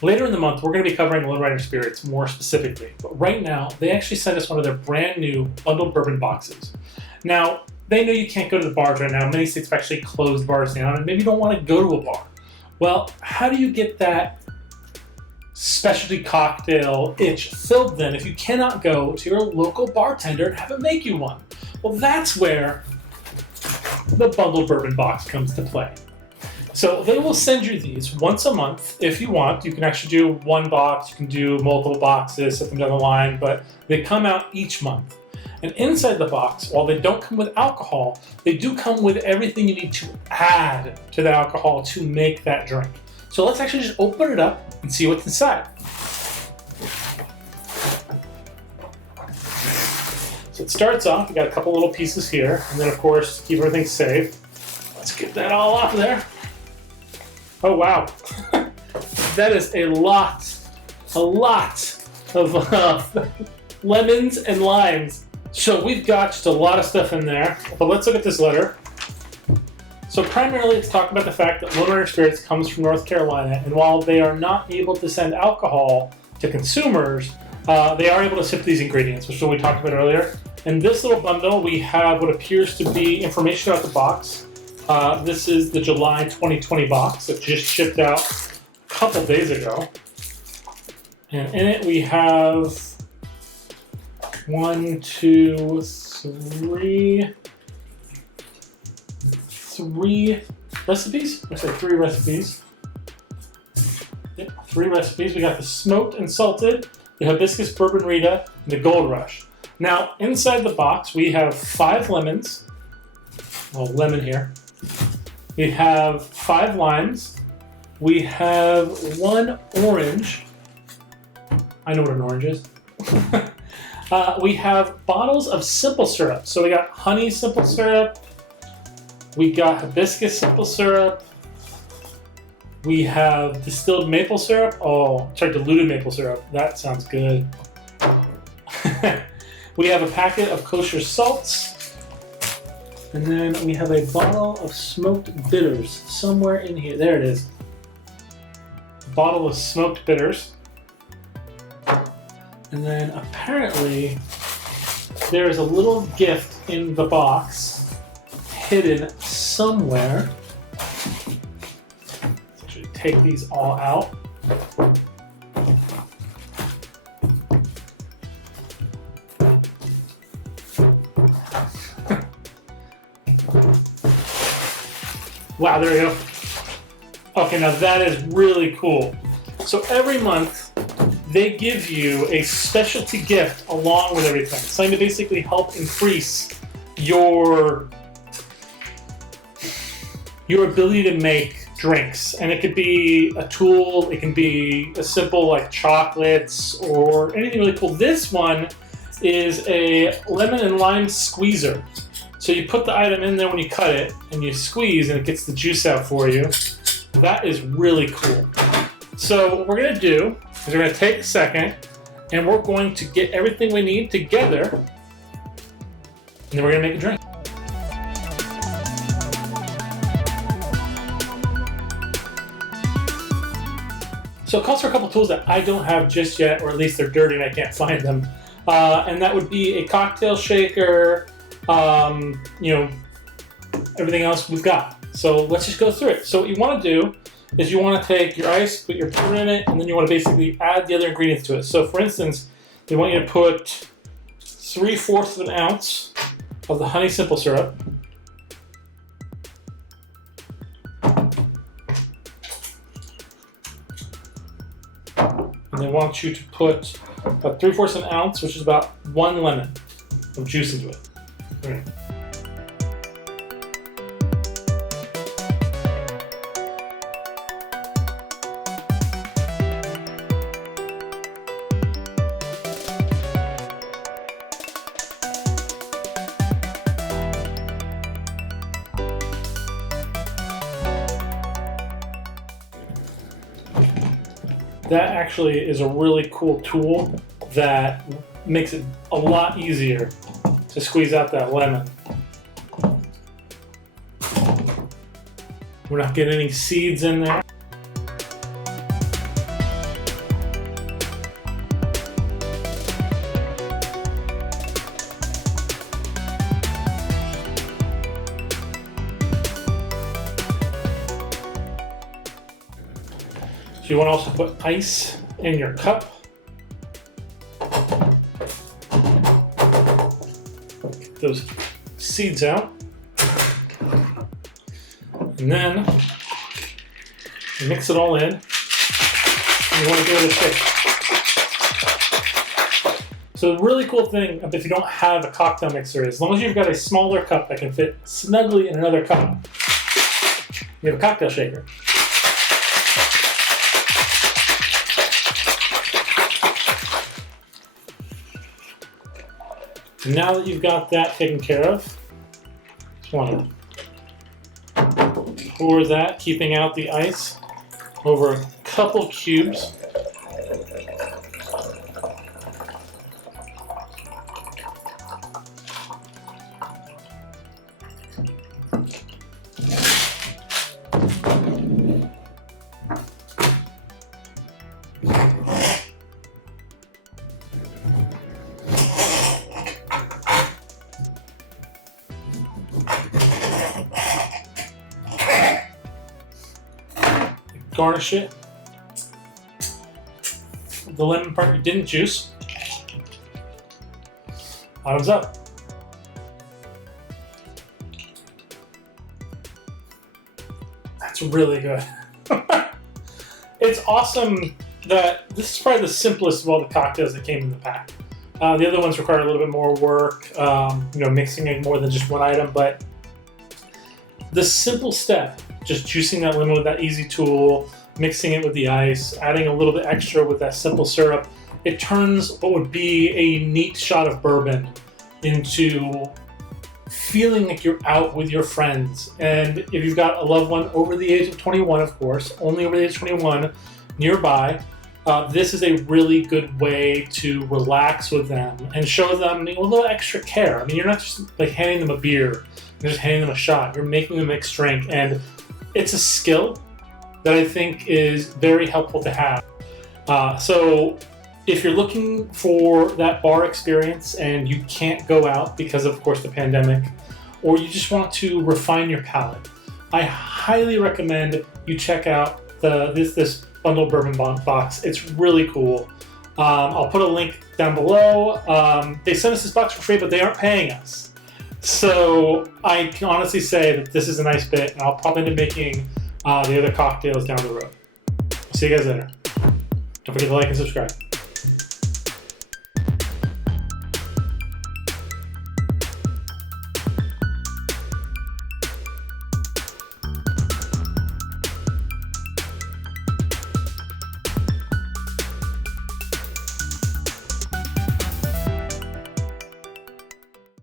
Later in the month, we're going to be covering Lonerider Spirits more specifically. But right now, they actually sent us one of their brand new bundled bourbon boxes. Now, they know you can't go to the bars right now. Many states have actually closed bars down, and maybe you don't want to go to a bar. Well, how do you get that specialty cocktail itch filled then if you cannot go to your local bartender and have him make you one? Well, that's where the Bundled Bourbon Box comes to play. So they will send you these once a month if you want. You can actually do one box, you can do multiple boxes, set them down the line, but they come out each month. And inside the box, while they don't come with alcohol, they do come with everything you need to add to that alcohol to make that drink. So let's actually just open it up and see what's inside. So it starts off, we got a couple little pieces here, and then of course, to keep everything safe, let's get that all off there. Oh wow, that is a lot of lemons and limes. So we've got just a lot of stuff in there, but let's look at this letter. So primarily it's talking about the fact that Lonerider Spirits comes from North Carolina, and while they are not able to send alcohol to consumers, they are able to ship these ingredients, which is what we talked about earlier. In this little bundle, we have what appears to be information about the box. This is the July 2020 box that just shipped out a couple days ago. And in it we have 1, 2, 3 recipes. I say 3 recipes. Yep, 3 recipes. We got the smoked and salted, the hibiscus bourbon Rita, and the gold rush. Now, inside the box, we have 5 lemons. Oh, lemon here. We have 5 limes. We have 1 orange. I know what an orange is. We have bottles of simple syrup. So we got honey simple syrup. We got hibiscus simple syrup. We have distilled maple syrup. Oh, sorry, diluted maple syrup. That sounds good. We have a packet of kosher salts. And then we have a bottle of smoked bitters somewhere in here. There it is. A bottle of smoked bitters. And then apparently there is a little gift in the box hidden somewhere. Let's actually take these all out. Wow, there we go. Okay, now that is really cool. So every month, they give you a specialty gift along with everything. Something to basically help increase your ability to make drinks. And it could be a tool, it can be a simple like chocolates or anything really cool. This one is a lemon and lime squeezer. So you put the item in there when you cut it, and you squeeze, and it gets the juice out for you. That is really cool. So what we're going to do is we're going to take a second, and we're going to get everything we need together, and then we're going to make a drink. So it calls for a couple tools that I don't have just yet, or at least they're dirty and I can't find them. And that would be a cocktail shaker, everything else we've got. So let's just go through it. So what you want to do is you want to take your ice, put your powder in it, and then you want to basically add the other ingredients to it. So for instance, they want you to put 3/4 of an ounce of the honey simple syrup. And they want you to put about 3/4 of an ounce, which is about 1 lemon of juice into it. Right. That actually is a really cool tool that makes it a lot easier to squeeze out that lemon. We're not getting any seeds in there. So you want to also put ice in your cup. Get those seeds out. And then you mix it all in. And you want to give it a shake. So the really cool thing, if you don't have a cocktail mixer, is as long as you've got a smaller cup that can fit snugly in another cup, you have a cocktail shaker. And now that you've got that taken care of, just want to pour that, keeping out the ice, over a couple cubes. Garnish it. The lemon part you didn't juice. Bottoms up. That's really good. It's awesome that this is probably the simplest of all the cocktails that came in the pack. The other ones require a little bit more work, mixing it more than just one item, but the simple step, just juicing that lemon with that easy tool, mixing it with the ice, adding a little bit extra with that simple syrup, it turns what would be a neat shot of bourbon into feeling like you're out with your friends. And if you've got a loved one over the age of 21, of course, only over the age of 21, nearby, this is a really good way to relax with them and show them a little extra care. I mean, you're not just like handing them a beer, you're just handing them a shot. You're making them mix drink, and it's a skill that I think is very helpful to have. So if you're looking for that bar experience and you can't go out because of course, the pandemic, or you just want to refine your palate, I highly recommend you check out this Bundled Bourbon Box. It's really cool. I'll put a link down below. They sent us this box for free, but they aren't paying us. So I can honestly say that this is a nice bit, and I'll pop into making the other cocktails down the road. See you guys later. Don't forget to like and subscribe.